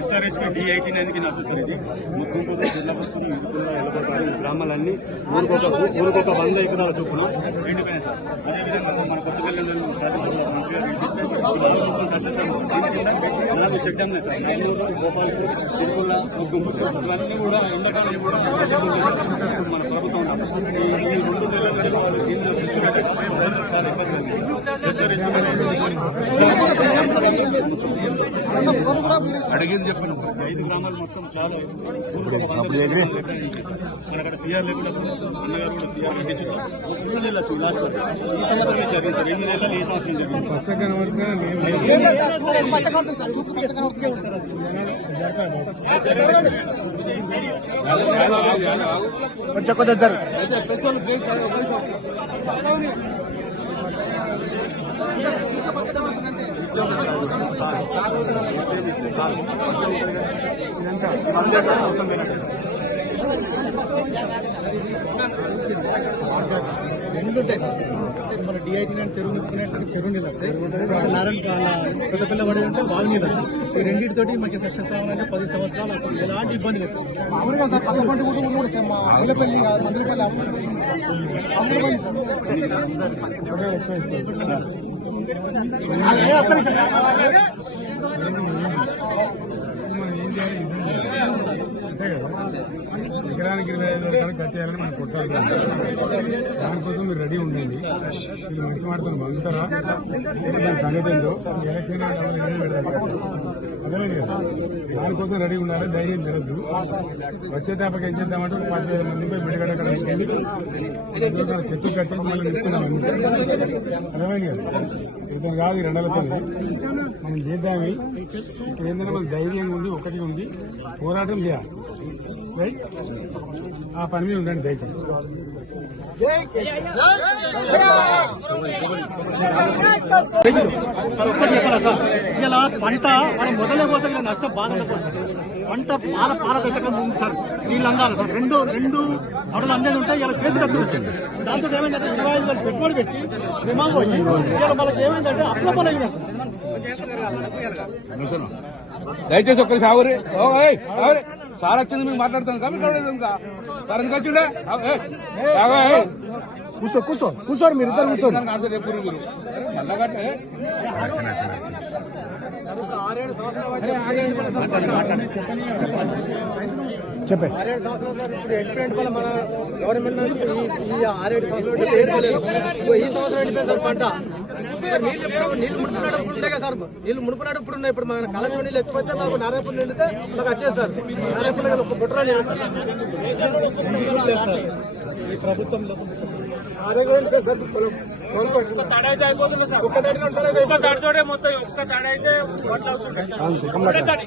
SRSP D eighty నాకు sir ఇది ఇరుకుల్లో గ్రామాలన్నీ ఊరికొక ఊరికొక వంద ఎకరాల చొప్పున ఎండిపోయినాయి. సార్ అదేవిధంగా మన కొత్తపల్లి నాకు చెడ్డం డ్యామ్ సార్ గోపాల్పూర్ తిరుకుల్ల ముగ్గురు ఇవన్నీ కూడా ఎండాకాలం కూడా మన ప్రభుత్వం ఈ ఈ రెండు నెలలు దీన్ని దృష్టి పెట్టడం రైతులకు చాలా ఇబ్బంది అడిగింది చెప్పను ఐదు గ్రామాలు మొత్తం చాలా. అక్కడ సీఆర్ కూడా అన్నగారు కూడా సీఆర్ ఇచ్చారు ఒక రెండు నెలలు వచ్చి లాస్ట్ ఈ సంవత్సరం ఇచ్చారు ఇంకా రెండు నెలలు ఏ సంవత్సరం జరిగింది? కొంచెం కొంచెం జరుగు. వంద ఎకరాలు సార్ మన డిఐటీ నేను చెరువు నింపుకునేటువంటి చెరువు నీళ్ళు నారాయణ పెద్ద పిల్ల పడి అంటే వాగు నీళ్ళు ఈ రెండింటితోటి మంచి సస్యశ్యామలంగా పది సంవత్సరాలు అసలు ఎలాంటి ఇబ్బంది లేదు సార్. మామూలుగా సార్ పక్క పంట కూడా కూడా మా అమలపల్లి అక్కడ అంతే కదా? ఎకరానికి ఇరవై ఐదు రూపాయలు కట్టేయాలని మనం కొట్టాలి దానికోసం మీరు రెడీ ఉండండి. మీరు మంచి మాటతో పంపుతారా దాని సంగతి ఏందో? ఎలక్షన్ అదేలేదు కదా? దానికోసం రెడీ ఉండాలి ధైర్యం తిరగద్దు వచ్చే తప్పకి ఏం చేద్దామంటే ఒక పది వేల మంది పోయి మెడగడ చెట్టు కట్టేసి మళ్ళీ నిప్పుకున్నాం అర్థమైంది కదా? ఇతను కాదు ఈ రెండలతో మనం చేద్దామి. ఇప్పుడు ఏంటంటే మన ధైర్యం ఉంది ఒకటి ఉంది. పోరాటం చేయాలి. రైట్ ఆ పని మీద ఉండండి దయచేసి. సార్ ఒక్కటి చెప్పాలా సార్ ఇలా పంట మనం మొదలే పోతే ఇలా నష్టం బాధ సార్ పంట పాల పారదర్శకంగా ఉంది సార్. నీళ్ళు అందాలి సార్. రెండు రెండు పడలు అందేది ఉంటే ఇలా చేతి కట్టు దాంతో ఏమైందంటే ఇరవై ఐదు వేలు పెట్టుబడి పెట్టి శ్రమ పోయి ఇలా మనకి ఏమైందంటే అప్ల పని అయింది సార్. దయచేసి ఒక్కరి సాగురి సాగురి. సార్ వచ్చింది మీకు మాట్లాడుతాను కాబట్టి. కూర్చో కూర్చో కూర్చోండి మీరు ఇద్దరు ఆన్సర్ చెప్పు గవర్నమెంట్ ఈ- ఆరేడు సంవత్సరాలు ఈ సంవత్సరం పంట నీళ్ళు ఎప్పుడు నీళ్ళు మునుకున్నాడు ఉండే కదా సార్. నీళ్ళు మునుకున్నాడు ఇప్పుడు ఉన్నాయి. ఇప్పుడు మన కలశం నీళ్ళు ఎత్తిపోతే మాకు నారాయణపూర్ నిండితే మాకు వచ్చేది సార్. నారాయణపూర్ ఒక బుట్ర ఈ ప్రభుత్వంలో పొలం. పొలం పట్టు. ఒక్క తడి.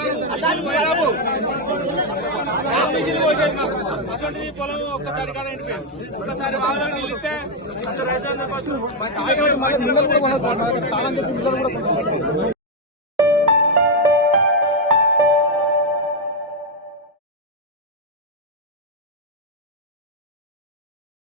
అది ఈ భూమి నీదేనా? పొలం ఒక్క తడికాడ ఎండిపోయింది ఒకసారి బాగా నీళ్ళు రైతులందరూ